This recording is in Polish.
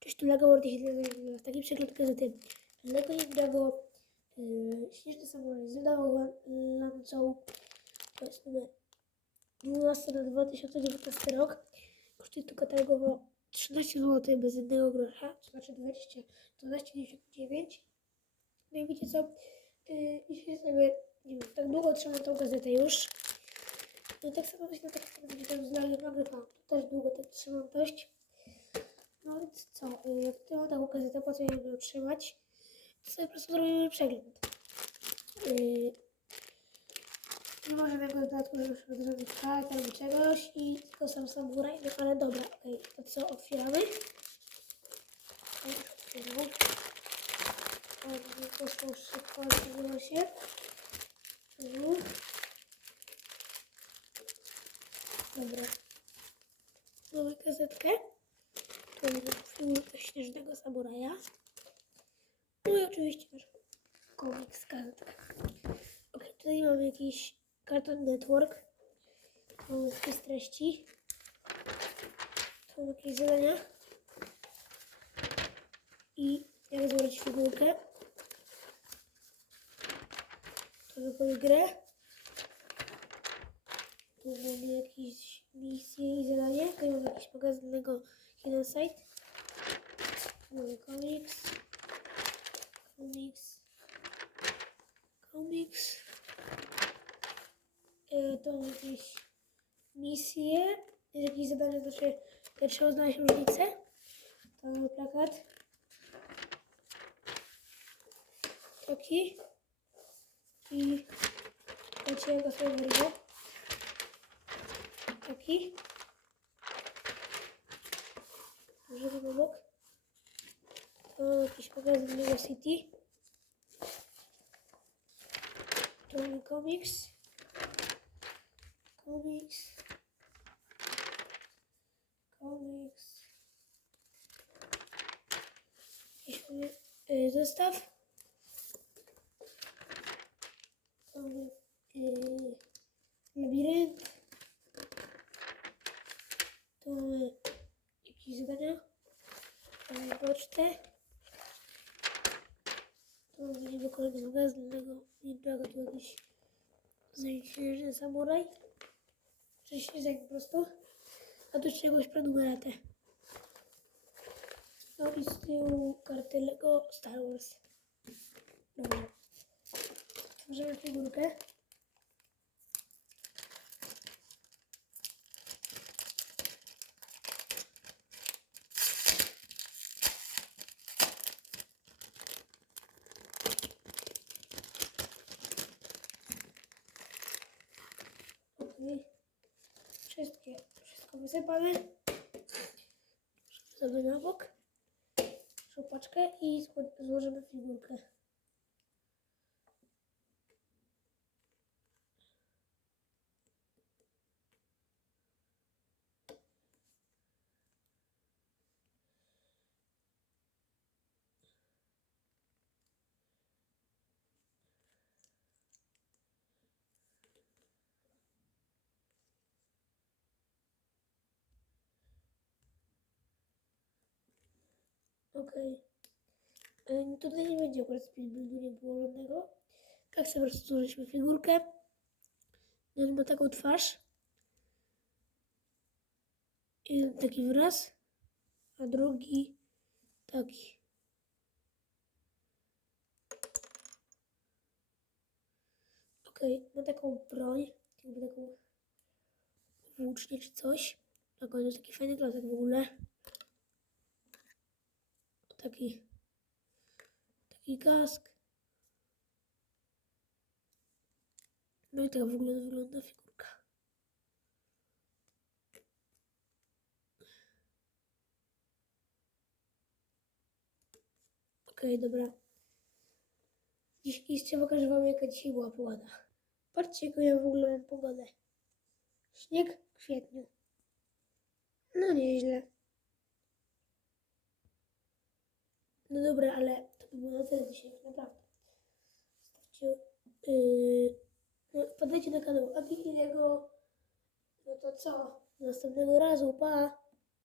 Cześć, tu Lego World, jeśli z taki przegląd gazety. Lego Indiegogo, yy, Śnieżny Samuraj, Zelda Lancą, to jest numer 12 na 2019 rok. Kosztuje to katalogowo 13 zł bez jednego grosza, to znaczy 20, 12,99. No i wiecie co, yy, jeśli sobie, nie wiem, tak długo trzymam tą gazetę już, no tak samo właśnie tak samo będzie tam znali nagrywam. Też długo tak trzymam dość. No więc co, y, jak ty mam taką gazetę, po co ją nie utrzymać, to sobie po prostu zrobimy przegląd. Yy, nie ma żadnego dodatku, żeby zrobić kart albo czegoś i tylko sam samuraj, no ale dobra, okej, to co, otwieramy? O, już otwierał. O, nie poszło szybko, otworzyło się. Mhm. Dobra. Mamy gazetkę. Tu mamy śnieżnego samuraja. No i oczywiście nasz komiks, gazetka. Ok, tutaj mamy jakiś Cartoon Network. Mamy jakieś treści. Tu mamy jakieś zadania. I jak złożyć figurkę. Tu mamy grę. Mamy jakieś misje i zadania. Tutaj mamy jakiś magazyn Lego Hidden Site. Mamy komiks. Komiks. Komiks. E, to mamy jakieś misje. Jakieś zadania, znaczy jak trzeba znaleźć różnicę. To mamy plakat. Taki. I jak go sobie wyrwę taki. Żeby na bok. To jakiś magazyn Lego City. Tu mamy komiks. Komiks. Komiks. Jakiś mamy y, zestaw. To mamy y, labirynt. Tu mamy jakieś zadania. Mamy pocztę. Tu mamy niby kolejny magazyn Lego Ninjago. Tu jakiś zaśnieżny samuraj. Czy śnieżek po prostu. A tu jeszcze jakąś prenumeratę. No i z tyłu karty Lego Star Wars. Dobra. Tworzymy figurkę. Wszystkie, wszystko wysypane. Sobie na bok. Szupaczkę i zło- złożymy figurkę. Okej. Okay. Tutaj nie będzie akurat speedbuildu, nie było żadnego. Tak sobie po figurkę. Jeden ma taką twarz. Jeden taki wyraz, a drugi taki. Okej, okay. ma taką broń, jakby taką włócznię czy coś. Tak, to jest taki fajny klocek w ogóle. Taki, taki kask. No i tak w ogóle wygląda figurka. Okej, okay, dobra. Dziś jeszcze pokażę wam jaka dzisiaj była pogoda. Patrzcie jaką ja w ogóle mam pogodę. Śnieg w kwietniu. No nieźle. No dobra, ale to by było na tyle dzisiaj, naprawdę. Stawcie, yy, no, podajcie na kanał Abikiniego. No to co? Do następnego razu, pa!